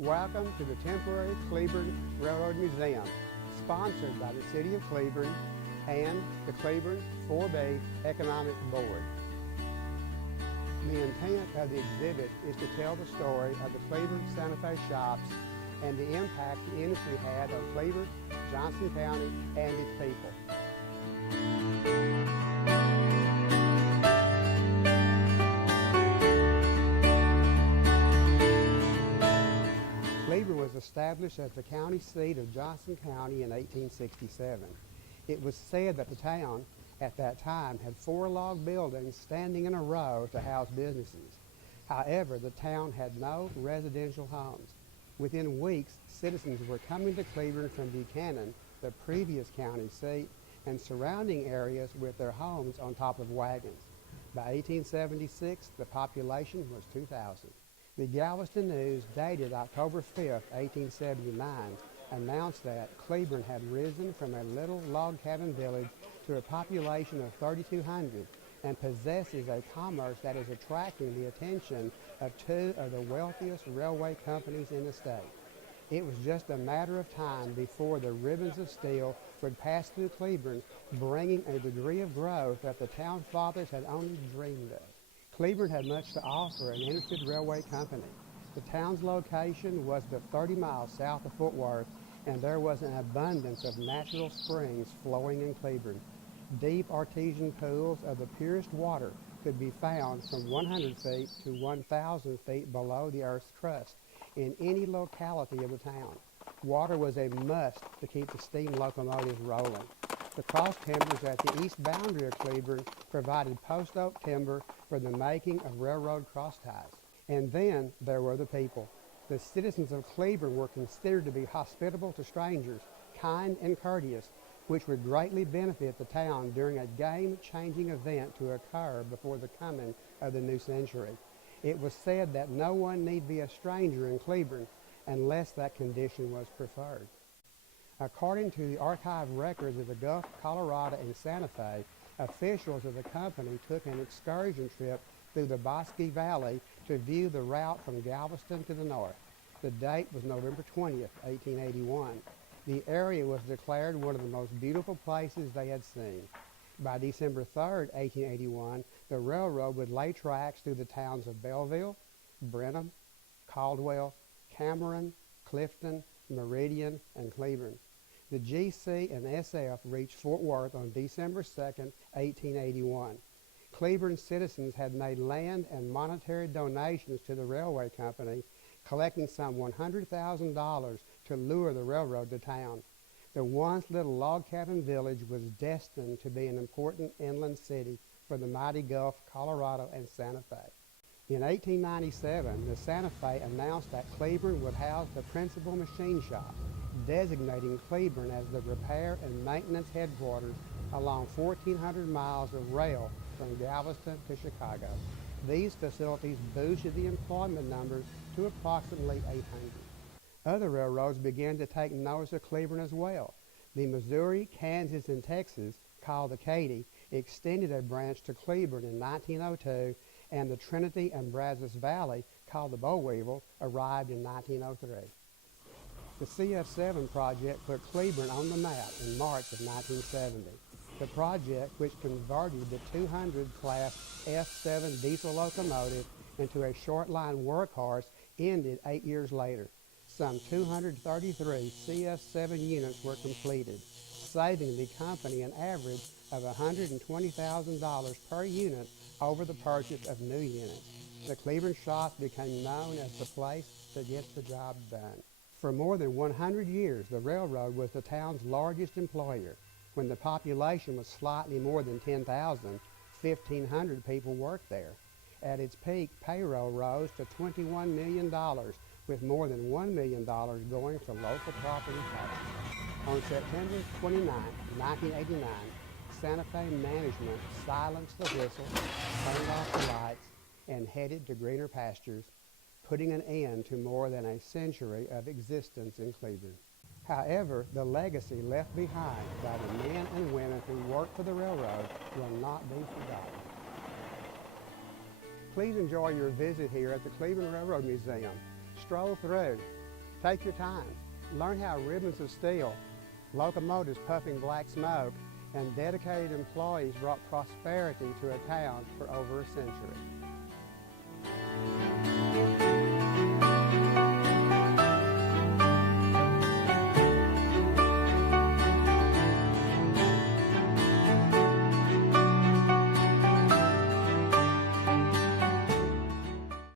Welcome to the temporary Cleburne Railroad Museum, sponsored by the City of Cleburne and the Cleburne 4B Economic Board. The intent of the exhibit is to tell the story of the Cleburne Santa Fe shops and the impact the industry had on Cleburne, Johnson County, and its people. Cleburne was established as the county seat of Johnson County in 1867. It was said that the town at that time had 4 log buildings standing in a row to house businesses. However, the town had no residential homes. Within weeks, citizens were coming to Cleburne from Buchanan, the previous county seat, and surrounding areas with their homes on top of wagons. By 1876, the population was 2,000. The Galveston News, dated October 5, 1879, announced that Cleburne had risen from a little log cabin village to a population of 3,200 and possesses a commerce that is attracting the attention of 2 of the wealthiest railway companies in the state. It was just a matter of time before the ribbons of steel would pass through Cleburne, bringing a degree of growth that the town fathers had only dreamed of. Cleburne had much to offer an interested railway company. The town's location was but 30 miles south of Fort Worth, and there was an abundance of natural springs flowing in Cleburne. Deep artesian pools of the purest water could be found from 100 feet to 1,000 feet below the earth's crust in any locality of the town. Water was a must to keep the steam locomotives rolling. The cross timbers at the east boundary of Cleburne provided post oak timber for the making of railroad cross ties. And then there were the people. The citizens of Cleburne were considered to be hospitable to strangers, kind and courteous, which would greatly benefit the town during a game-changing event to occur before the coming of the new century. It was said that no one need be a stranger in Cleburne unless that condition was preferred. According to the archive records of the Gulf, Colorado, and Santa Fe, officials of the company took an excursion trip through the Bosque Valley to view the route from Galveston to the north. The date was November 20th, 1881. The area was declared one of the most beautiful places they had seen. By December 3rd, 1881, the railroad would lay tracks through the towns of Belleville, Brenham, Caldwell, Cameron, Clifton, Meridian, and Cleburne. The GC and SF reached Fort Worth on December 2nd, 1881. Cleburne citizens had made land and monetary donations to the railway company, collecting some $100,000 to lure the railroad to town. The once little log cabin village was destined to be an important inland city for the mighty Gulf, Colorado, and Santa Fe. In 1897, the Santa Fe announced that Cleburne would house the principal machine shop, designating Cleburne as the repair and maintenance headquarters along 1,400 miles of rail from Galveston to Chicago. These facilities boosted the employment numbers to approximately 800. Other railroads began to take notice of Cleburne as well. The Missouri, Kansas, and Texas, called the Katy, extended a branch to Cleburne in 1902, and the Trinity and Brazos Valley, called the Boll Weevil, arrived in 1903. The CF7 project put Cleburne on the map in March of 1970. The project, which converted the 200 class F7 diesel locomotive into a short line workhorse, ended 8 years later. Some 233 CF7 units were completed, saving the company an average of $120,000 per unit over the purchase of new units. The Cleburne shops became known as the place to get the job done. For more than 100 years, the railroad was the town's largest employer. When the population was slightly more than 10,000, 1,500 people worked there. At its peak, payroll rose to $21 million, with more than $1 million going for local property taxes. On September 29, 1989, Santa Fe management silenced the whistle, turned off the lights, and headed to greener pastures, putting an end to more than a century of existence in Cleburne. However, the legacy left behind by the men and women who worked for the railroad will not be forgotten. Please enjoy your visit here at the Cleburne Railroad Museum. Stroll through, Take your time. Learn how ribbons of steel, locomotives puffing black smoke, and dedicated employees brought prosperity to a town for over a century.